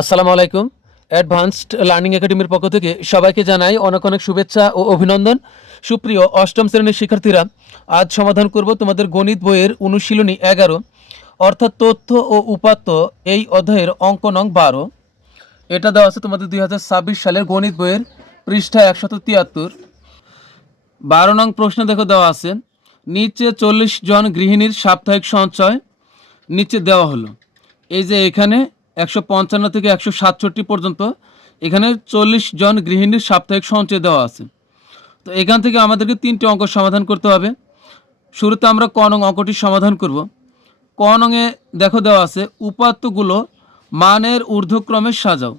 আসসালামু আলাইকুম। Advanced learning একাডেমির পক্ষ থেকে সবাইকে জানাই অনেক অনেক শুভেচ্ছা ও অভিনন্দন। সুপ্রিয় অষ্টম শ্রেণীর শিক্ষার্থীরা, আজ সমাধান করব তোমাদের গণিত বইয়ের অনুশীলনী 11, অর্থাৎ তথ্য ও উপাত্ত, এই অধ্যায়ের অঙ্ক নং 12। এটা দেওয়া আছে তোমাদের 2026 সালের গণিত বইয়ের পৃষ্ঠা 173। 12 নং প্রশ্ন দেখো দেওয়া আছে, নিচে 40 জন গৃহিণীর সাপ্তাহিক সঞ্চয় নিচে দেওয়া হলো। এই যে এখানে 155 থেকে 167 পর্যন্ত এখানে 40 জন গৃহিণীর সাপ্তাহিক সঞ্চয় দেওয়া আছে। তো এখান থেকে আমাদেরকে 3টি অঙ্ক সমাধান করতে হবে। শুরুতে আমরা ক নং অঙ্কটি সমাধান করব। ক নংয়ে দেখো দেওয়া আছে, উপাত্তগুলো মানের ঊর্ধ্বক্রমে সাজাও।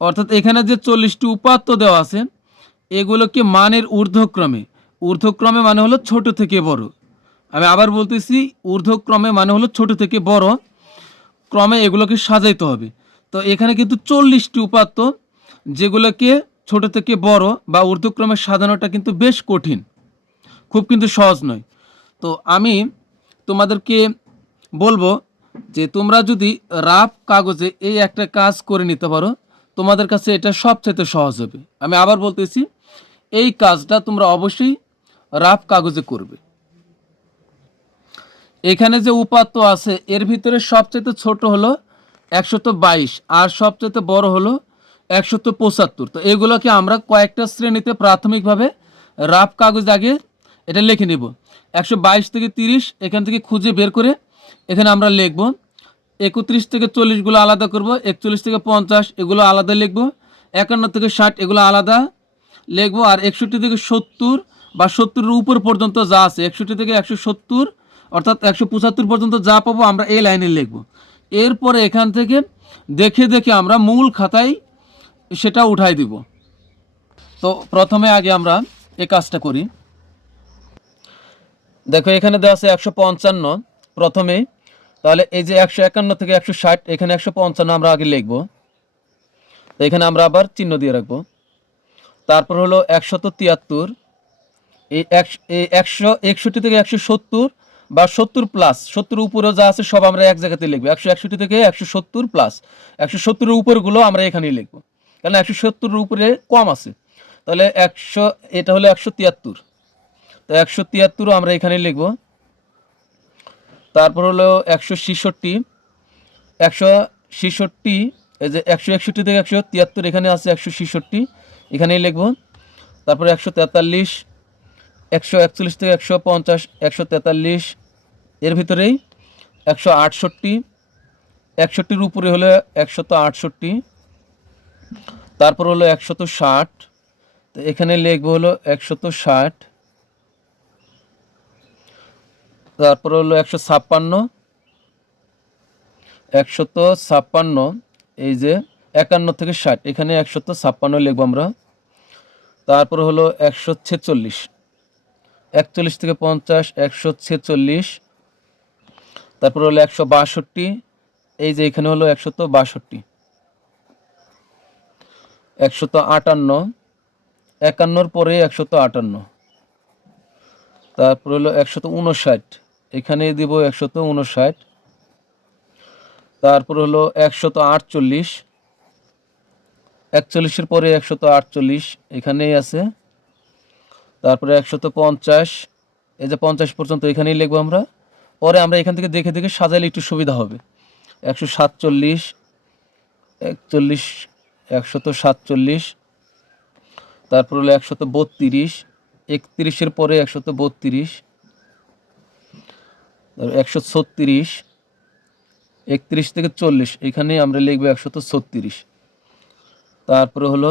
অর্থাৎ এখানে যে 40টি উপাত্ত দেওয়া আছে এগুলোকে মানের ঊর্ধ্বক্রমে, ঊর্ধ্বক্রমে মানে হলো ছোট থেকে বড়। আমি আবার বলতেছি, ঊর্ধ্বক্রমে মানে হলো ছোট থেকে বড় ক্রমে এগুলোকে সাজাইতে হবে। তো এখানে কিন্তু 40টি উপাত্ত, যেগুলোকে ছোট থেকে বড় বা ঊর্ধ্বক্রমে সাজানোটা কিন্তু বেশ কঠিন, খুব কিন্তু সহজ নয়। তো আমি তোমাদেরকে বলবো যে তোমরা যদি রাফ কাগজে এই একটা কাজ করে নিতে পারো, তোমাদের কাছে এটা সবচেয়ে সহজ হবে। আমি আবার বলতেছি, এই কাজটা তোমরা অবশ্যই রাফ কাগজে করবে। এখানে যে উপাত্ত আছে এর ভিতরে সবচেয়ে ছোট হলো 122 আর সবচেয়ে বড় হলো 175। তো এগুলোকে আমরা কয়েকটা শ্রেণীতে প্রাথমিকভাবে রাফ কাগজ আগে এটা লিখে নেব। 122 থেকে 30 এখান থেকে খুঁজে বের করে এখানে আমরা লিখব। 31 থেকে 40গুলো আলাদা করব, 41 থেকে 50 এগুলো আলাদা লিখব, 51 থেকে 60 এগুলো আলাদা লিখব, আর 61 থেকে 70 বা 70-এর উপর পর্যন্ত যা আছে, 61 থেকে 170 অর্থাৎ 175 পর্যন্ত যা পাবো আমরা এই লাইনে লিখব। এরপরে এখান থেকে দেখে দেখে আমরা মূল খাতায় সেটা উঠাই দিব। তো প্রথমে আগে আমরা এই কাজটা করি। দেখো এখানে দেওয়া আছে 155 প্রথমে, তাহলে এই যে 151 থেকে 160 এখানে 155 আমরা আগে লিখব। তো এখানে আমরা আবার চিহ্ন দিয়ে রাখবো। তারপর হলো 173, এই 161 থেকে 170 বা 70 প্লাস, 70 উপরে যা আছে সব আমরা এক জায়গাতে লিখবো। 161 থেকে 170 প্লাস 170-এর উপরগুলো আমরা এখানেই লিখবো, কারণ 170-এর উপরে কম আছে। তাহলে 100, এটা হলো 173, তো 173ও আমরা এখানে লিখবো। তারপর হলো 166, 166 এই যে 161 থেকে 173 এখানে আছে, 166 এখানেই লিখবো। তারপর 143, 141 থেকে 150, 143 এর ভিতরেই 168, 61-র উপরে হলো 168, তারপর হলো 160, তো এখানে লিখবো হলো 160, তারপর হলো 156, 156 এই যে 51 থেকে 60 এখানে 156 লিখবো আমরা। তারপর হলো 146, 41 থেকে 50, 146, তারপর হলো 162 এই যে এখানে হলো 162, 158, 51-র পরে 158, তারপর হলো 159 এখানে দিব 159, তারপর হলো 148, 41-এর পরে 148 এখানেই আছে, তারপরে 150 এই যে 50 পর্যন্ত এখানেই লিখবো আমরা। পরে আমরা এখান থেকে দেখে দেখে সাজাইলে একটু সুবিধা হবে। 147, 41, 147, তারপর হলো 132, 31-এর পরে 132, 136, 31 থেকে 40 এখানে আমরা লিখবো 136, তারপরে হলো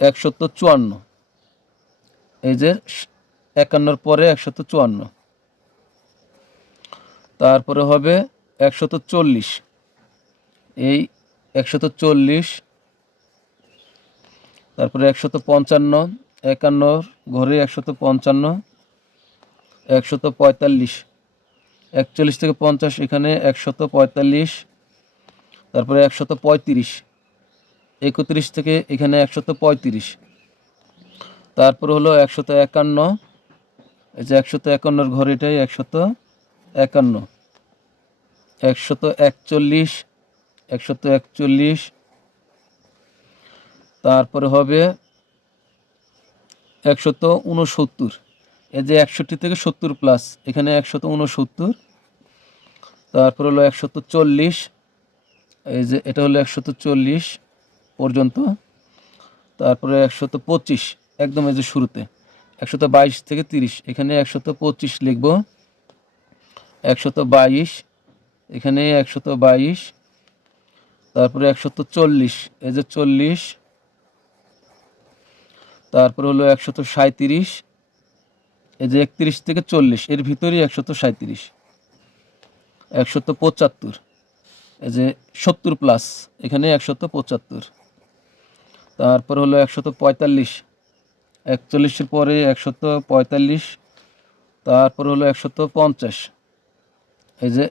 154 এই যে 51-র পরে 154, তারপরে হবে 140 এই 140, তারপরে 155, 51-র ঘরে 155, 145, 41 থেকে 50 এখানে 145, তারপরে 135, 31 থেকে এখানে 135, তারপরে হলো 151 এই যে 151-র ঘরে এটাই 151, 141 141, তারপরে হবে 169, এই যে 61 থেকে 70 প্লাস, এখানে 169, তারপর হলো 140, এই যে এটা হলো 140 পর্যন্ত, তারপরে 125 একদম এই যে শুরুতে, 122 থেকে 30, এখানে 125 লিখব, 122, এখানে 122, তারপরে 140, এই যে 40, তারপরে হলো 137, এই যে 31 থেকে 40 এর ভিতরেই 137, 175, এই যে 70 প্লাস, এখানে 175, তারপর হলো 145, 41-এর পরে 145, তারপর হলো 150, এই যে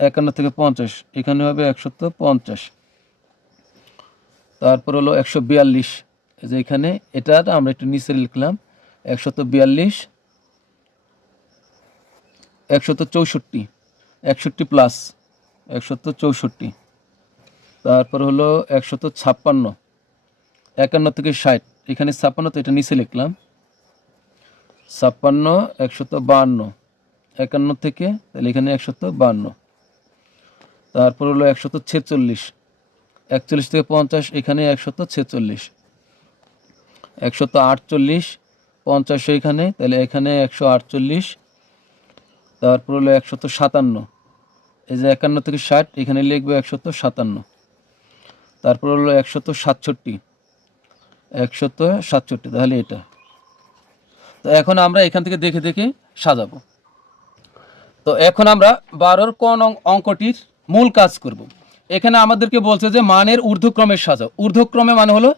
51 থেকে 50, এখানে হবে 150, তারপর হলো 142, এই যে এখানে এটা আমরা একটু নিচে লিখলাম, 142, 164, 61 প্লাস, 164, তারপর হলো 156, 51 থেকে 60, এখানে 56, তো এটা নিচে লিখলাম, 56, 152, 51 থেকে, তাহলে এখানে 152, তারপর হলো 146, 41 থেকে 50, এখানে 146, 148, 50 এখানে, তাহলে এখানে 148, তারপর হলো 157, এই যে 51 থেকে 60, এখানে লিখবো 157, তারপর হলো 167, 167, তাহলে এটা। তো এখন আমরা এখান থেকে দেখে দেখে সাজাবো। তো এখন আমরা 12-র কোন অঙ্কটির মূল কাজ করব। এখানে আমাদেরকে বলছে যে মানের ঊর্ধ্বক্রমে সাজাও। ঊর্ধ্বক্রমে মানে হলো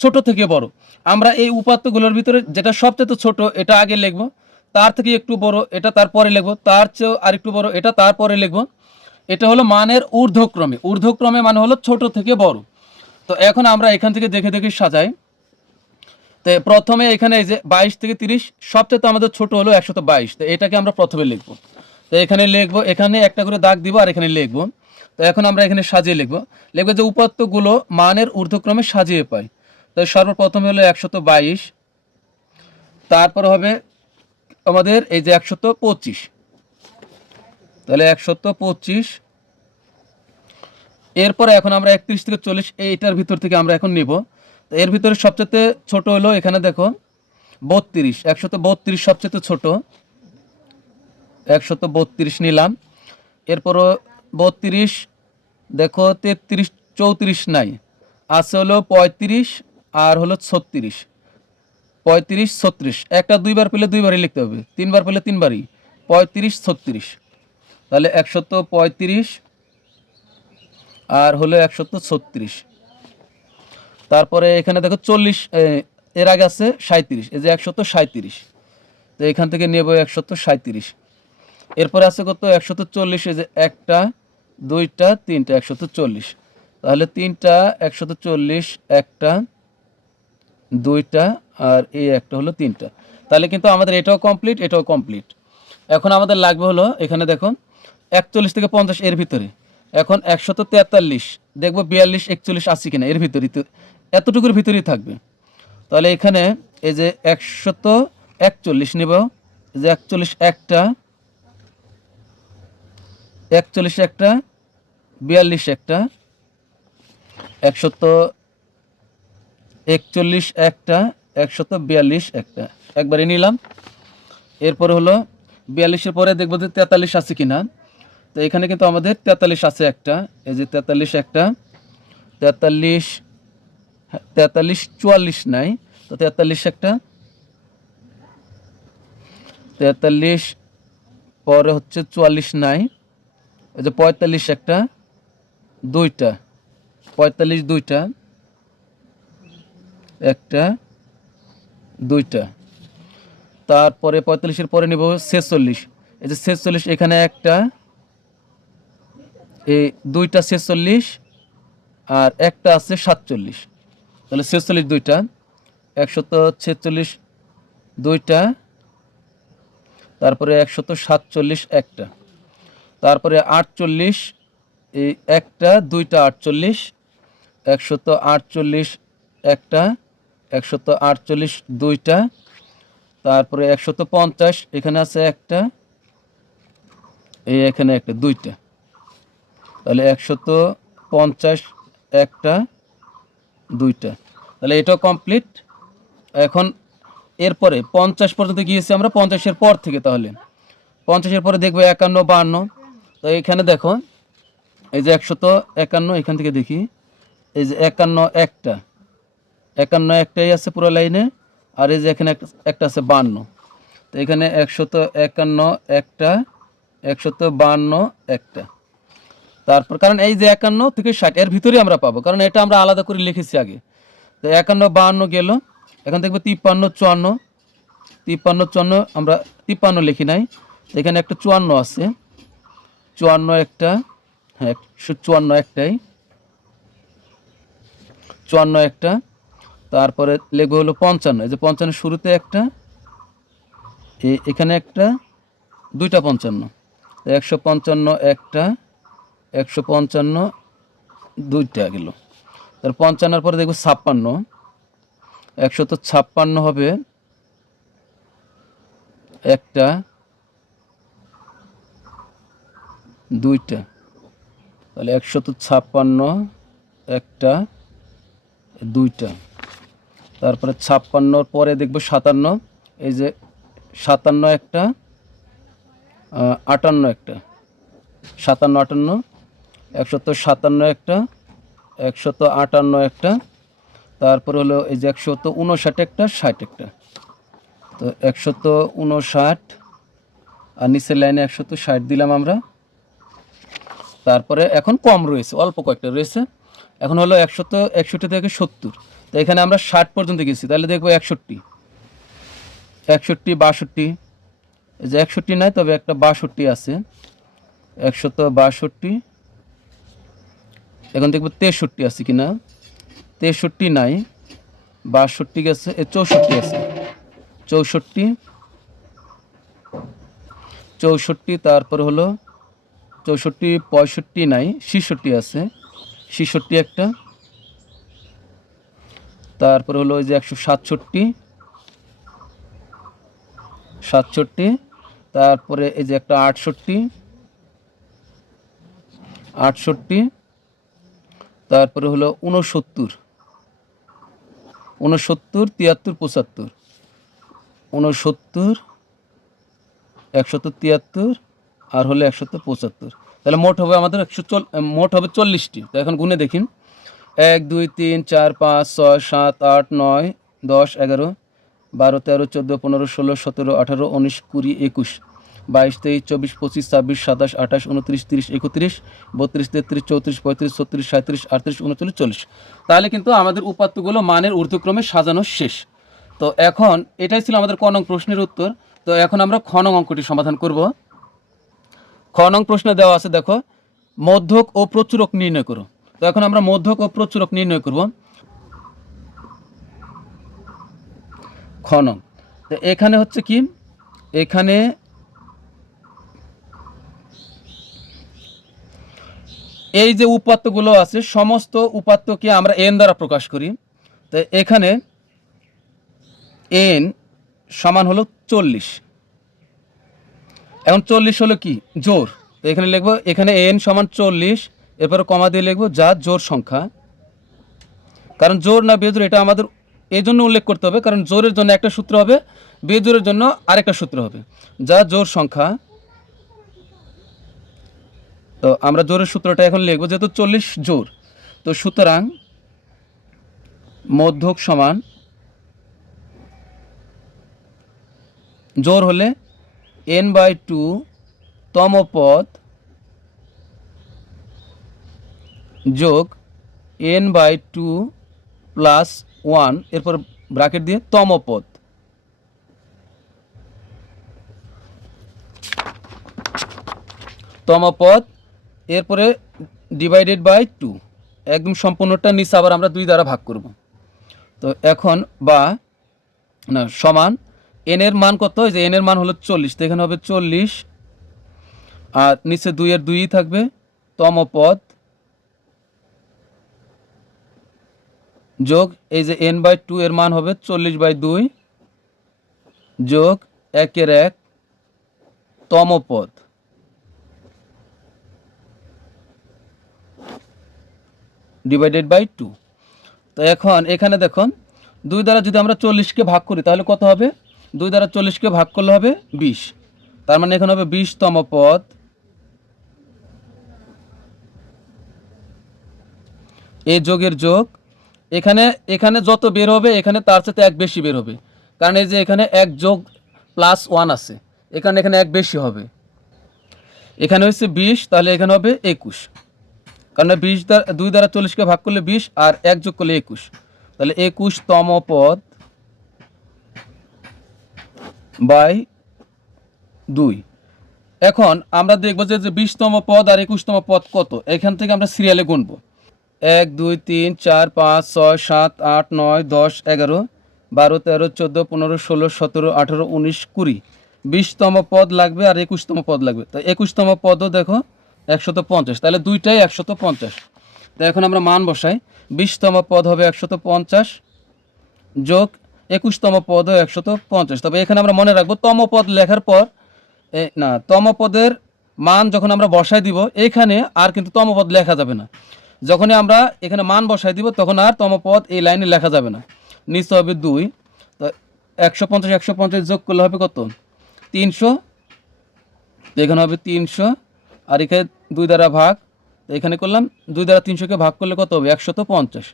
ছোট থেকে বড়। আমরা এই উপাত্তগুলোর ভিতরে যেটা সবচেয়ে ছোট এটা আগে লিখব, তার থেকে একটু বড় এটা তারপরে লিখব, তার চেয়েও আরেকটু বড় এটা তারপরে লিখব। এটা হলো মানের ঊর্ধ্বক্রমে। ঊর্ধ্বক্রমে মানে হলো ছোট থেকে বড়। তো এখন আমরা এখান থেকে দেখে দেখে সাজাই। তো প্রথমে এখানে এই যে 22 থেকে 30, সবচেয়ে আমাদের ছোট হলো 122, তো এটাকে আমরা প্রথমে লিখব। তো এখানে লিখবো, এখানে একটা করে দাগ দিব আর এখানে লিখবো। তো এখন আমরা এখানে সাজিয়ে লিখবো যে উপাত্তগুলো মানের ঊর্ধ্বক্রমে সাজিয়ে পাই। তো সর্বপ্রথমে হলো 122, তারপর হবে আমাদের এই যে 125, তাহলে 125, এরপরে এখন আমরা 31 থেকে 40 এইটার ভিতর থেকে আমরা এখন নিব। তো এর ভিতরে সবচেয়ে ছোট হলো এখানে দেখো 32, 132 সবচেয়ে ছোট, 132 নিলাম। এরপরও 32, দেখো 33, 34 নাই, আছে হলো 35 আর হলো 36, 35, 36, একটা দুইবার পেলে দুইবারই লিখতে হবে, তিনবার পেলে তিনবারই, 35, 36, তাহলে 135 আর হলো 136। তারপরে এখানে দেখো 40, এর আগে আছে 37, এই যে 137, তো এখান থেকে নেব 137। এরপরে আছে কত 140, এই যে একটা দুইটা তিনটা 140, তাহলে তিনটা 140, একটা দুইটা আর এই একটা হলো তিনটা। তাহলে কিন্তু আমাদের এটাও কমপ্লিট, এটাও কমপ্লিট। এখন আমাদের লাগবে হলো এখানে দেখুন 41 থেকে 50 এর ভিতরে, এখন 143 দেখবো 42, 41 আছে কিনা এর ভিতরে, তো এতটুকুর ভিতরেই থাকবে। তাহলে এখানে এই যে 141 নেব, এই যে 41 একটা, 41 একটা, 42 একটা, 141 একটা, 142 একটা, একবারে নিলাম। এরপরে হলো 42-এর পরে দেখবো যে 43 আছে কিনা। তো এখানে কিন্তু আমাদের 43 আছে একটা, এই যে 43 একটা, 43, 43, 44 নাই, তো 43 একটা, 43 পরে হচ্ছে 44 নাই, এই যে 45 একটা, দুইটা, 45 দুইটা, একটা দুইটা, তারপরে 45-এর পরে নিব 46, এই যে 46 এখানে একটা, এই দুইটা 46 আর একটা আছে 47, তাহলে 46 দুইটা, 146 দুইটা, তারপরে 147 একটা, তারপরে 48 এই একটা দুইটা 48, 148 একটা, 148 দুইটা, তারপরে 150 এখানে আছে একটা, এই এখানে একটা দুইটা, তাহলে 150 একটা দুইটা, তাহলে এটাও কমপ্লিট। এখন এরপরে 50 পর্যন্ত গিয়েছি আমরা, 50-এর পর থেকে, তাহলে 50-এর পরে দেখবো 51, 52। তো এখানে দেখো এই যে 151, এখান থেকে দেখি এই যে 51 একটা, 51 একটাই আছে পুরো লাইনে, আর এই যে এখানে একটা আছে 52। তো এখানে 151 একটা, 152 একটা, তারপর কারণ এই যে 51 থেকে 60 এর ভিতরেই আমরা পাবো, কারণ এটা আমরা আলাদা করে লিখেছি আগে। তো 51, 52 গেল। এখন দেখবো 53, 54, 53, 54 আমরা 53 লিখি নাই, এখানে একটা 54 আছে, 54 একটা, হ্যাঁ 54 একটাই, 54 একটা, তারপরে লিখবো হলো 55, এই যে 55 শুরুতে একটা, এখানে একটা, দুইটা 55, 155 একটা, 155 দুইটা গেল। তার 55-এর পরে দেখবো 56, 156 হবে একটা, দুইটা, তাহলে 156 একটা, দুইটা, তারপরে 56-র পরে দেখবো 57, এই যে 57 একটা, 58 একটা, 57, 58, 157 একটা, 158 একটা, তারপরে হলো এই যে 159 একটা, 60 একটা, তো 159 আর নিচের লাইনে 160 দিলাম আমরা। তারপরে এখন কম রয়েছে, অল্প কয়েকটা রয়েছে। এখন হলো 161 থেকে 70, তো এখানে আমরা 60 পর্যন্ত গেছি, তাহলে দেখবো 61, 62, এই যে 61 নাই, তবে একটা 62 আছে, 162। এখন দেখবো 63 আছে কিনা, 63 নাই, 62 গেছে, 64 আছে, 64, 64, তারপরে হলো 64, 65 নাই, 66 আছে, 66 একটা, তারপরে হলো ওই যে 167, 67, তারপরে এই যে একটা 68, 68, তারপরে হলো 69, 69, 73, 75, 69, 173 আর হলো 175, তাহলে মোট হবে আমাদের মোট হবে 40টি। তো এখন গুনে দেখিন, 1 2 3 4 5 6 7 8 9 10 11 12 13 14 15 16 17 18 19 20 21 22 23 24 25 26 27 28 29 30 31 32 33 34 35 36 37 38 39 40। তাহলে কিন্তু আমাদের উপাত্তগুলো মানের ঊর্ধ্বক্রমে সাজানো শেষ। তো এখন এটাই ছিল আমাদের ক নং প্রশ্নের উত্তর। তো এখন আমরা খ নং অঙ্কটি সমাধান করব। খ নং প্রশ্নে দেওয়া আছে, দেখো, মধ্যক ও প্রচুরক নির্ণয় করো। তো এখন আমরা মধ্যক ও প্রচুরক নির্ণয় করব। খ নং, তো এখানে হচ্ছে কি, এখানে এই যে উপাত্তগুলো আছে, সমস্ত উপাত্তকে আমরা এন দ্বারা প্রকাশ করি। তো এখানে এন সমান হলো 40। এখন 40 হলো কি, জোর। তো এখানে লিখবো, এখানে এন সমান 40, এরপরে কমা দিয়ে লিখবো যা জোর সংখ্যা। কারণ জোর না বেজোর এটা আমাদের এই জন্য উল্লেখ করতে হবে, কারণ জোরের জন্য একটা সূত্র হবে, বেজোরের জন্য আরেকটা সূত্র হবে, যা জোর সংখ্যা। তো আমরা জোরের সূত্রটা এখন লিখবো, যেহেতু 40 জোর, তো সুতরাং মধ্যক সমান জোর হলে n/2 তম পদ যোগ n/2 প্লাস 1, এরপর ব্র্যাকেট দিয়ে তম পদ, এরপরে ডিভাইডেড বাই 2, একদম সম্পূর্ণটা নিচে আবার আমরা 2 দ্বারা ভাগ করব। তো এখন বা না সমান এন এর মান কত, যে এন এর মান হলো 40, তো এখানে হবে 40, আর নিচে 2 এর 2ই থাকবে, তম পদ যোগ এই যে n/2 এর মান হবে 40/2 যোগ 1/1 তম পদ /2। তো এখন এখানে দেখো 2 দ্বারা যদি আমরা 40কে ভাগ করি তাহলে কত হবে? 2 দ্বারা 40কে ভাগ করলে হবে 20। তার মানে এখানে হবে 20তম পদ এই যোগের যোগ এখানে এখানে যত বের হবে এখানে তার সাথে এক বেশি বের হবে, কারণ এই যে এখানে 1 যোগ +1 আছে, এখানে 1 বেশি হবে। এখানে হচ্ছে 20, তাহলে এখানে হবে 21, কারণ 2 দ্বারা 40কে ভাগ করলে 20 আর 1 যোগ করলে 21, তাহলে 21তম পদ বাই 2। এখন আমরা দেখব যে 20তম পদ আর 21তম পদ কত, এখান থেকে আমরা সিরিয়ালে গুনব। 1 2 3 4 5 6 7 8 9 10 11 12 13 14 15 16 17 18 19 20। 20তম পদ লাগবে আর 21তম পদ লাগবে, তো 21তম পদও দেখো 150, তাহলে দুইটাই 150। তো এখন আমরা মান বসাই। 20তম পদ হবে 150 যোগ 21তম পদও 150। তবে এখানে আমরা মনে রাখবো তম পদ লেখার পর তম পদের মান যখন আমরা বসাই দিব এখানে আর কিন্তু তম পদ লেখা যাবে না। যখনই আমরা এখানে মান বসাই দিব তখন আর তম পদ এই লাইনে লেখা যাবে না, নিচে হবে 2। তো 150 150 যোগ করলে হবে কত? 300। তো এখানে হবে 300 আর এখানে 2 দ্বারা ভাগ, তো এখানে করলাম 2 দ্বারা 300কে ভাগ করলে কত হবে? 150।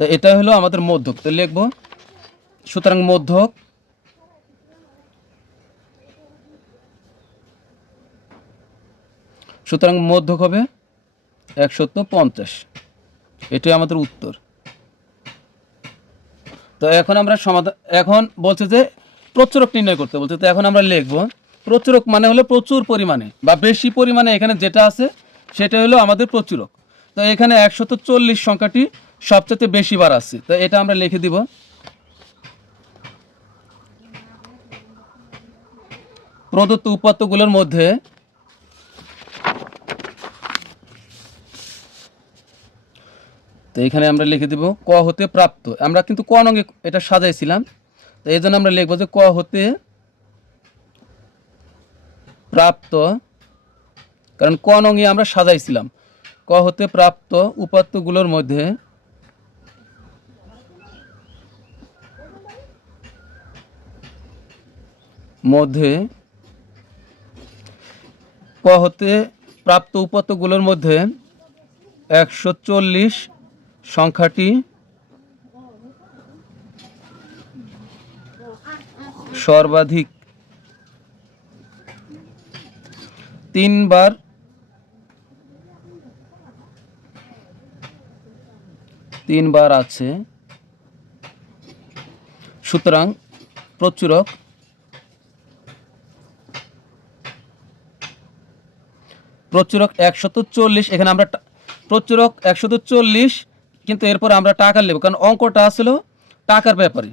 তো এটা হলো আমাদের মধ্যক। তো লিখব সুতরাং মধ্যক হবে 150। এটাই আমাদের উত্তর। তো এখন আমরা এখন বলছে যে প্রচুরক নির্ণয় করতে বলছে। তো এখন আমরা লিখব প্রচুরক মানে হলো প্রচুর পরিমাণে বা বেশি পরিমাণে এখানে যেটা আছে সেটা হলো আমাদের প্রচুরক। তো এখানে 140 সংখ্যাটি সবচেয়ে বেশি বার আছে, তো এটা আমরা লিখে দিব। প্রদত্ত উপাত্তগুলোর মধ্যে তো এখানে আমরা লিখে দিব ক হতে প্রাপ্ত। আমরা কিন্তু ক নঙ্গে এটা সাজাইছিলাম, তো এই জন্য আমরা লিখব যে ক হতে প্রাপ্ত, কারণ ক নঙ্গে আমরা সাজাইছিলাম। ক হতে প্রাপ্ত উপাত্তগুলোর মধ্যে ক হতে প্রাপ্ত উপাত্তগুলোর মধ্যে 140 সংখ্যাটি সর্বাধিক 3 বার আছে। সুতরাং প্রচুরক প্রচুরক 140। এখানে আমরা প্রচুরক 140, কিন্তু এরপর আমরা টাকা নেব, কারণ অঙ্কটা আসলে টাকার ব্যাপারে।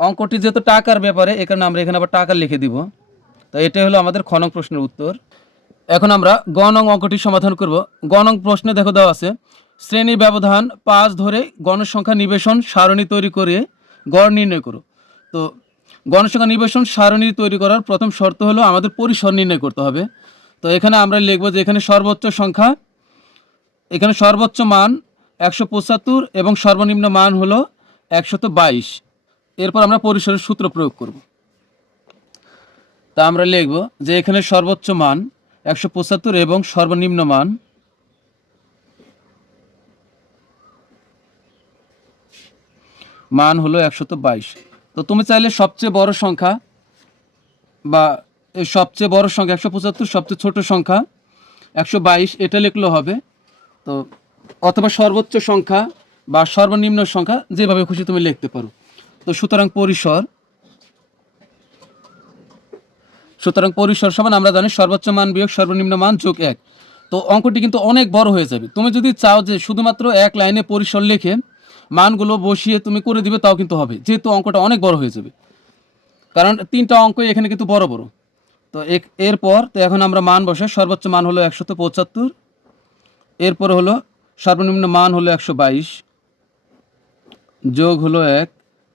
অঙ্কটি যেহেতু টাকার ব্যাপারে এই কারণে আমরা এখানে আবার টাকা লিখে দিব। তো এটাই হলো আমাদের খ নং প্রশ্নের উত্তর। এখন আমরা গ নং অঙ্কটি সমাধান করব। গ নং প্রশ্নে দেখো দেওয়া আছে শ্রেণী ব্যবধান 5 ধরে গণসংখ্যা নিবেশন সারণী তৈরি করে গড় নির্ণয় করো। তো গণসংখ্যা নিবেশন সারণী তৈরি করার প্রথম শর্ত হলো আমাদের পরিসর নির্ণয় করতে হবে। তো এখানে আমরা লিখব যে এখানে সর্বোচ্চ সংখ্যা, এখানে সর্বোচ্চ মান 175 এবং সর্বনিম্ন মান হলো 122। এরপর আমরা পরিসরের সূত্র প্রয়োগ করব। তা আমরা লিখব যে এখানে সর্বোচ্চ মান 175 এবং সর্বনিম্ন মান হলো 122। তো তুমি চাইলে সবচেয়ে বড় সংখ্যা বা সবচেয়ে বড় সংখ্যা 175, সবচেয়ে ছোট সংখ্যা 122 এটা লিখলেও হবে। তো অথবা সর্বোচ্চ সংখ্যা বা সর্বনিম্ন সংখ্যা যেভাবে খুশি তুমি লিখতে পারো। তো সুতরাং পরিসর সমান আমরা জানি সর্বোচ্চ মান বিয়োগ সর্বনিম্ন মান যোগ 1। তো অঙ্কটি কিন্তু অনেক বড় হয়ে যাবে। তুমি যদি চাও যে শুধুমাত্র এক লাইনে পরিসর লিখে মানগুলো বসিয়ে তুমি করে দিবে তাও কিন্তু হবে, যেহেতু অঙ্কটা অনেক বড় হয়ে যাবে, কারণ 3টা অঙ্ক এখানে কিন্তু বড় বড়। তো এরপর তো এখন আমরা মান বসাই। সর্বোচ্চ মান হলো 175 এরপরে হলো সর্বনিম্ন মান হলো 122 যোগ হলো 1।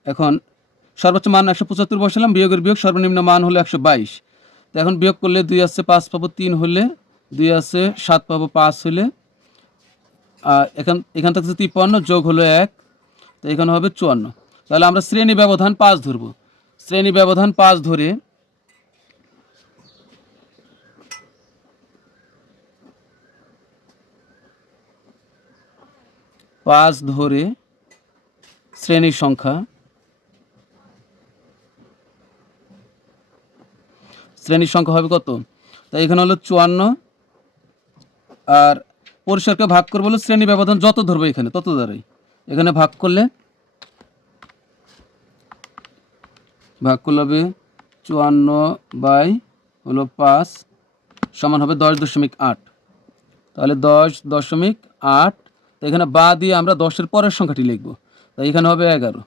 এখন সর্বোচ্চ মান 175 বসালাম, বিয়োগের বিয়োগ, সর্বনিম্ন মান হলো 122। তো এখন বিয়োগ করলে 2 আছে 5 পাবো, 3 হলে 2 আছে 7 পাবো, 5 হলে এখান থেকে 53 যোগ হলো 1, তো এখানে হবে 54। তাহলে আমরা শ্রেণী ব্যবধান 5 ধরবো। শ্রেণী ব্যবধান 5 ধরে শ্রেণীর সংখ্যা হবে কত? তো এখানে হলো 54, আর পরিসরকে ভাগ করবো হলো শ্রেণী ব্যবধান যত ধরবো এখানে তত দ্বারাই। এখানে ভাগ করলে হবে 54/5 সমান হবে 10.8। তাহলে 10.8, তো এখানে বা দিয়ে আমরা 10-এর পরের সংখ্যাটি লিখব। তাই এখানে হবে 11।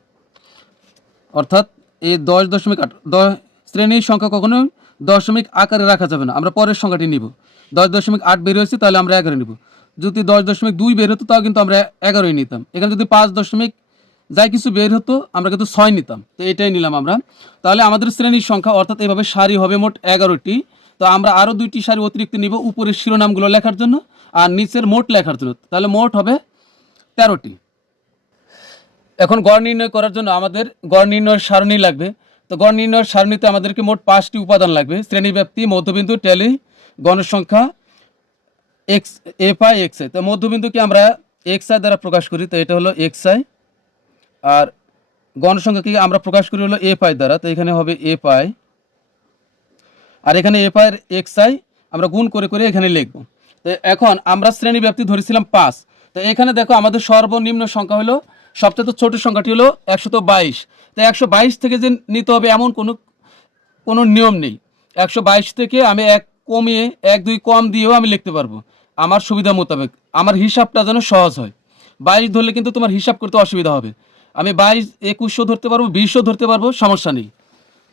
অর্থাৎ এই 10.8 শ্রেণীর সংখ্যা কখনো দশমিক আকারে রাখা যাবে না, আমরা পরের সংখ্যাটি নিব। 10.8 বের হয়েছে, তাহলে আমরা 11 নিব। যদি 10.2 বের হতো তাও কিন্তু আমরা 11ই নিতাম। এখানে যদি 5 দশমিক যাই কিছু বের হতো আমরা কিন্তু 6 নিতাম, তো এটাই নিলাম আমরা। তাহলে আমাদের শ্রেণীর সংখ্যা অর্থাৎ এভাবে সারি হবে মোট 11টি। তো আমরা আরও 2টি সারি অতিরিক্ত নিব উপরের শিরোনামগুলো লেখার জন্য আর নিচের মোট লেখার জন্য, তাহলে মোট হবে 13টি। এখন গড় নির্ণয় করার জন্য আমাদের গড় নির্ণয়ের সারণী লাগবে। তো গড় নির্ণয়ের সারণীতে আমাদেরকে মোট 5টি উপাদান লাগবে: শ্রেণীব্যাপ্তি, মধ্যবিন্দু, ট্যালি, গণসংখ্যা, x F I x I. তো মধ্যবিন্দুকে আমরা এক্স আই দ্বারা প্রকাশ করি, তো এটা হলো এক্স আই। আর গণসংখ্যাকে আমরা প্রকাশ করি হলো এফ আই দ্বারা, তো এখানে হবে এফ আই। আর এখানে এফ আই এর এক্স আই আমরা গুণ করে করে এখানে লিখব। তো এখন আমরা শ্রেণীব্যাপ্তি ধরেছিলাম 5। তো এখানে দেখো আমাদের সর্বনিম্ন সংখ্যা হলো, সবচেয়ে ছোট সংখ্যাটি হলো 122। তো 122 থেকে যে নিতে হবে এমন কোনো নিয়ম নেই। 122 থেকে আমি 1 কমিয়ে 1-2 কম দিয়েও আমি লিখতে পারবো আমার সুবিধা মোতাবেক, আমার হিসাবটা যেন সহজ হয়। 22 ধরলে কিন্তু তোমার হিসাব করতে অসুবিধা হবে। আমি 22, 2100 ধরতে পারবো, 20ও ধরতে পারবো, সমস্যা নেই।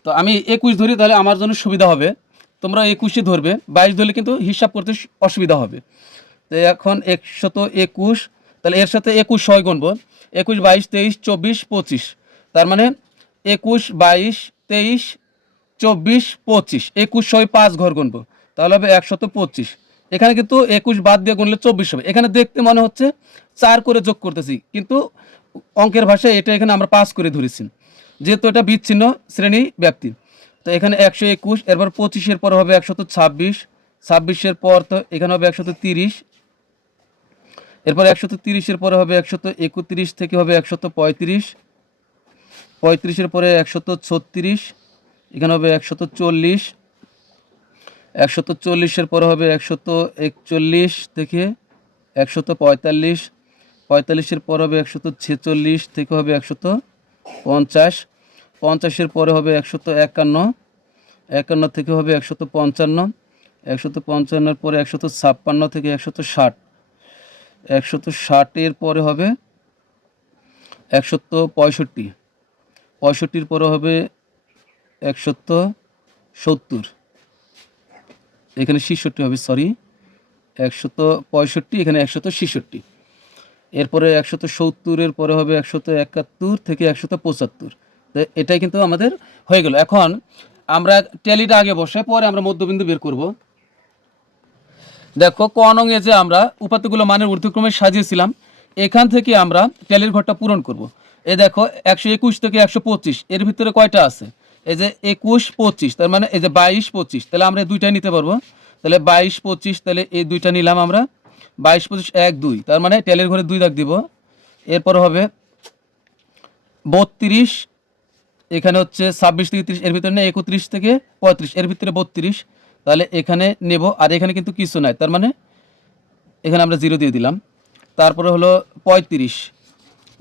তো আমি 21 ধরি, তাহলে আমার জন্য সুবিধা হবে। তোমরা 21ই ধরবে, 22 ধরলে কিন্তু হিসাব করতে অসুবিধা হবে। তো এখন 121, তাহলে এর সাথে 21 হয় গুনবো। 21, 22, 23, 24, 25, তার মানে 21, 22, 23, 24, 25, 21 হয় 5 ঘর গুনবো, তাহলে হবে 125। এখানে কিন্তু 21 বাদ দিয়ে গুনলে 24 হবে। এখানে দেখতে মনে হচ্ছে 4 করে যোগ করতেছি, কিন্তু অঙ্কের ভাষায় এটা এখানে আমরা 5 করে ধরেছি, যেহেতু এটা বিচ্ছিন্ন শ্রেণী ব্যাপ্তি। তো এখানে 121, এরপর 25-এর পর হবে 126, 26-এর পর তো এখানে হবে 130, এরপর 130-এর পরে হবে 131, থেকে হবে 135, 35-এর পরে 136, এখানে হবে 140, 140-এর পরে হবে 141 থেকে 145, 45-এর পর হবে 146 থেকে হবে 150, 50-এর পরে হবে 151, 51 থেকে হবে 155, 155-এর পরে 156 থেকে 160, 160-এর পরে হবে 165, 65-র পরে হবে 170, এখানে 66 হবে, সরি 165, এখানে 166। এরপরে 170-এর পরে হবে 171 থেকে 175। তো এটাই কিন্তু আমাদের হয়ে গেল। এখন আমরা ট্যালিটা আগে বসে পরে আমরা মধ্যবিন্দু বের করব। দেখো ক নং এ যে আমরা উপাত্তগুলো মানের ঊর্ধ্বক্রমে সাজিয়েছিলাম, এখান থেকে আমরা ট্যালির ঘরটা পূরণ করব। এই দেখো 121 থেকে 125 এর ভিতরে কয়টা আছে? এই যে 21, 25, তার মানে এই যে 22, 25, তাহলে আমরা দুইটাই নিতে পারবো। তাহলে 22, 25, তাহলে এই দুইটা নিলাম আমরা। 22, 25, 1, 2, তার মানে ট্যালির ঘরে 2 দাগ দিব। এরপর হবে 32, এখানে হচ্ছে 26 থেকে 30 এর ভিতরে নেই, 31 থেকে 35 এর ভিতরে 32, তাহলে এখানে নেব। আর এখানে কিন্তু কিছু নাই, তার মানে এখানে আমরা 0 দিয়ে দিলাম। তারপরে হলো 35,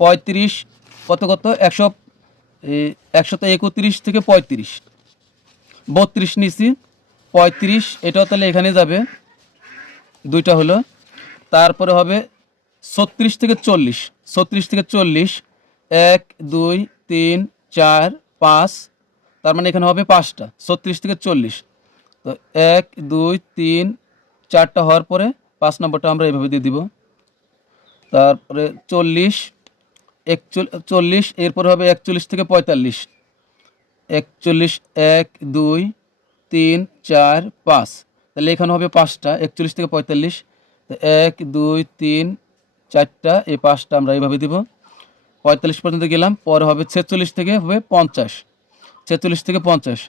35 কত 131 থেকে 35, 32 নিছি, 35 এটাও তাহলে এখানে যাবে, দুইটা হলো। তারপরে হবে 36 থেকে 40, 36 থেকে 40, 1, 2, 3, 4, 5, তার মানে এখানে হবে 5টা, 36 থেকে 40। তো 1, 2, 3, 4টা হওয়ার পরে 5 নম্বরটা আমরা এইভাবে দিয়ে দিব। তারপরে 40, 40, এরপর হবে 41 থেকে 45, 41, 1, 2, 3, 4, 5, তাহলে এখানে হবে 5টা 41 থেকে 45, 1, 2, 3, 4টা, এই 5টা আমরা এইভাবে দিব। 45 পর্যন্ত গেলাম, পরে হবে 46 থেকে হবে 50, 46 থেকে 50,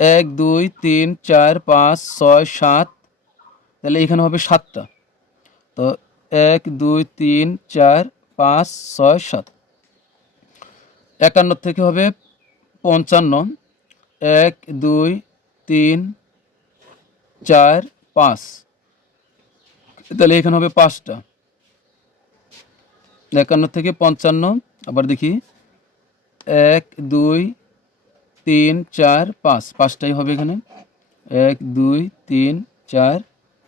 1, 2, 3, 4, 5, 6, 7, তাহলে এখানে হবে 7টা। তো 1, 2, 3, 4, 5, 6, 7। 51 থেকে হবে 55, 1, 2, 3, 4, 5, তাহলে এখানে হবে 5টা। 51 থেকে 55, আবার দেখি 1, 2, 3, 4, 5, 5টাই হবে এখানে। 1, 2, 3, 4,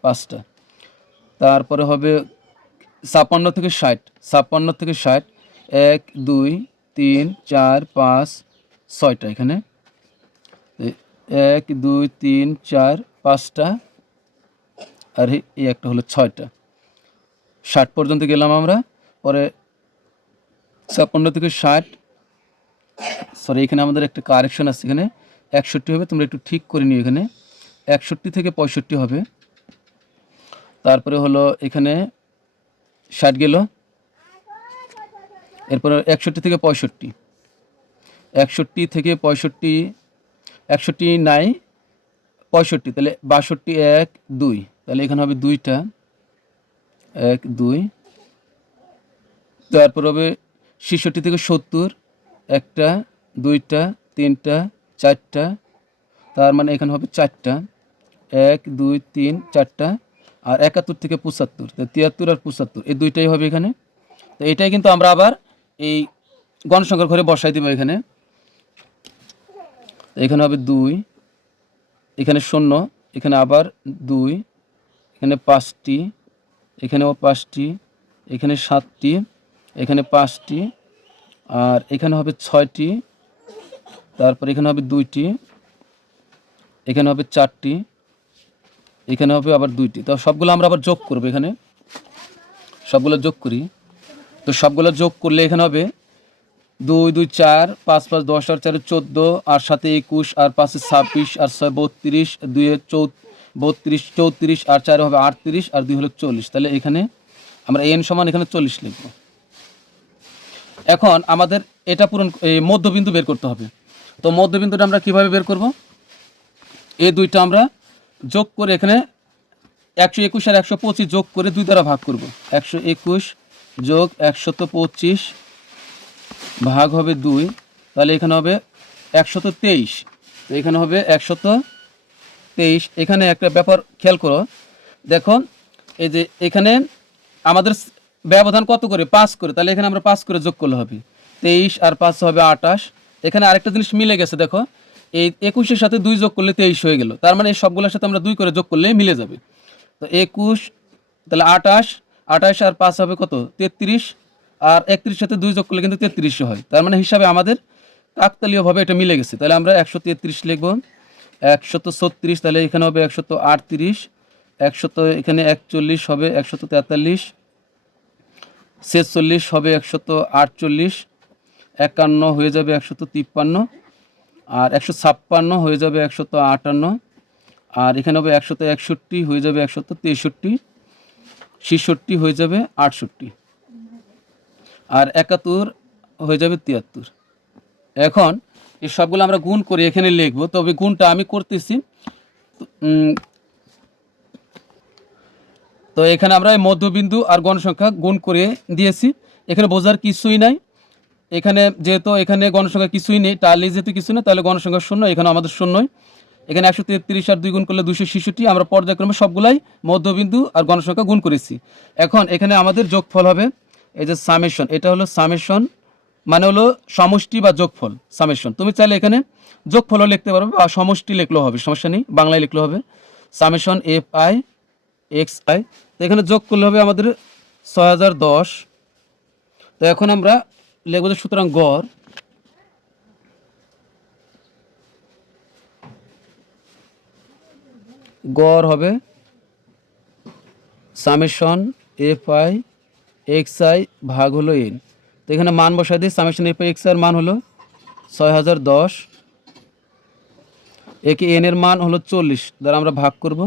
5টা। তারপরে হবে 56 থেকে 60, 56 থেকে 60, 1, 2, 3, 4, 5, 6টা এখানে। 1, 2, 3, 4, 5টা, আর এই একটা হলো 6টা। 60 পর্যন্ত গেলাম আমরা। পরে 56 থেকে 60, সরি এখানে আমাদের একটা কারেকশন আছে, এখানে 61 হবে, তোমরা একটু ঠিক করে নিও। এখানে 61 থেকে 65 হবে। তারপরে হলো এখানে 60 গেল, এরপরে 61 থেকে 65, 61 থেকে 65, 61 নাই, 65, তাহলে 62, 1, 2, তাহলে এখানে হবে 2টা, 1, 2। তারপর হবে 66 থেকে 70, 1টা, 2টা, 3টা, 4টা, তার মানে এখানে হবে 4টা, 1, 2, 3, 4টা। আর 71 থেকে 75, 73 আর 75, এই দুইটাই হবে এখানে। তো এটাই কিন্তু আমরা আবার এই গণসংখ্যার ঘরে বসাই দিব। এখানে এখানে হবে 2, এখানে 0, এখানে আবার 2, এখানে 5টি, এখানেও 5টি, এখানে 7টি, এখানে 5টি, আর এখানে হবে 6টি, তারপর এখানে হবে 2টি, এখানে হবে 4টি, এখানে হবে আবার 2টি। তো সবগুলো আমরা আবার যোগ করব। এখানে সবগুলো যোগ করি। তো সবগুলো যোগ করলে এখানে হবে 2, 2, 4, 5, 5, 10, আর 4, 14, আর 7, 21, আর 5, 26, আর 6, 32, 2, 32, 34, আর 4 হবে 38, আর 2 হলো 40। তাহলে এখানে আমরা n সমান এখানে 40 লিখব। এখন আমাদের এটা এই মধ্যবিন্দু বের করতে হবে। তো মধ্যবিন্দুটা আমরা কিভাবে বের করব? এই দুইটা আমরা যোগ করে এখানে 121 আর 125 যোগ করে 2 দ্বারা ভাগ করব। 121 যোগ 125 ভাগ হবে 2, তাহলে এখানে হবে 123। তো এখানে হবে 123। এখানে একটা ব্যাপার খেয়াল করো, দেখো এই যে এখানে আমাদের ব্যবধান কত করে? 5 করে। তাহলে এখানে আমরা 5 করে যোগ করলে হবে 23, আর 5 হবে 28। এখানে আরেকটা জিনিস মিলে গেছে, দেখো এই 21-এর সাথে 2 যোগ করলে 23 হয়ে গেল। তার মানে এই সবগুলোর সাথে আমরা 2 করে যোগ করলে মিলে যাবে। তো 21, তাহলে 28, 28 আর 5 হবে কত? 33, আর 31 সাথে 2 যোগ করলে কিন্তু 33 হয়। তার মানে হিসাবে আমাদের কাকতালীয়ভাবে এটা মিলে গেছে। তাহলে আমরা 133 লিখব। 136, তাহলে এখানে হবে 138, 100, এখানে 41 হবে 143, 46 হবে 148, 51 হয়ে যাবে 153, আর 156 হয়ে যাবে 158, আর এখানে হবে 161 হয়ে যাবে 163, 66 হয়ে যাবে 68, আর 71 হয়ে যাবে 73। এখন এই সবগুলো আমরা গুণ করে এখানে লিখব। তবে গুণটা আমি করতেছি। তো এখানে আমরা মধ্যবিন্দু আর গণসংখ্যা গুণ করে দিয়েছি। এখানে বোঝার কিছুই নাই। এখানে যেহেতু এখানে গণসংখ্যা কিছুই নেই, টালি যেহেতু কিছু নেই, তাহলে গণসংখ্যা 0, এখানে আমাদের 0। এখানে 133 আর 2 গুণ করলে 266। আমরা পর্যায়ক্রমে সবগুলাই মধ্যবিন্দু আর গণসংখ্যা গুণ করেছি। এখন এখানে আমাদের যোগফল হবে এই যে সামেশন। এটা হলো সামেশন, মানে হলো সমষ্টি বা যোগফল। সামেশন তুমি চাইলে এখানে যোগফলও লিখতে পারবে বা সমষ্টি লিখলেও হবে, সমস্যা নেই, বাংলায় লিখলেও হবে। Summation F I x I. তো এখানে যোগ করলে হবে আমাদের 6010। তো এখন আমরা লিখব যে সুতরাং গড় হবে summation F I x I ভাগ হলো এন। তো এখানে মান বসাই দিই। Summation F I x I এর মান হলো 6010, একে এন এর মান হলো 40, দ্বারা আমরা ভাগ করব।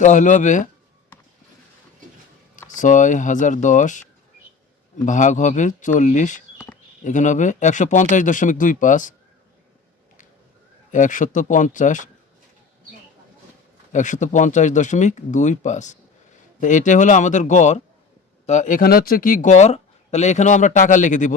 তাহলে হবে 6010 ভাগ হবে 40, এখানে হবে 150.25, 150.25। তো এটাই হলো আমাদের গড়। তা এখানে হচ্ছে কি গড়, তাহলে এখানেও আমরা টাকা লিখে দিব।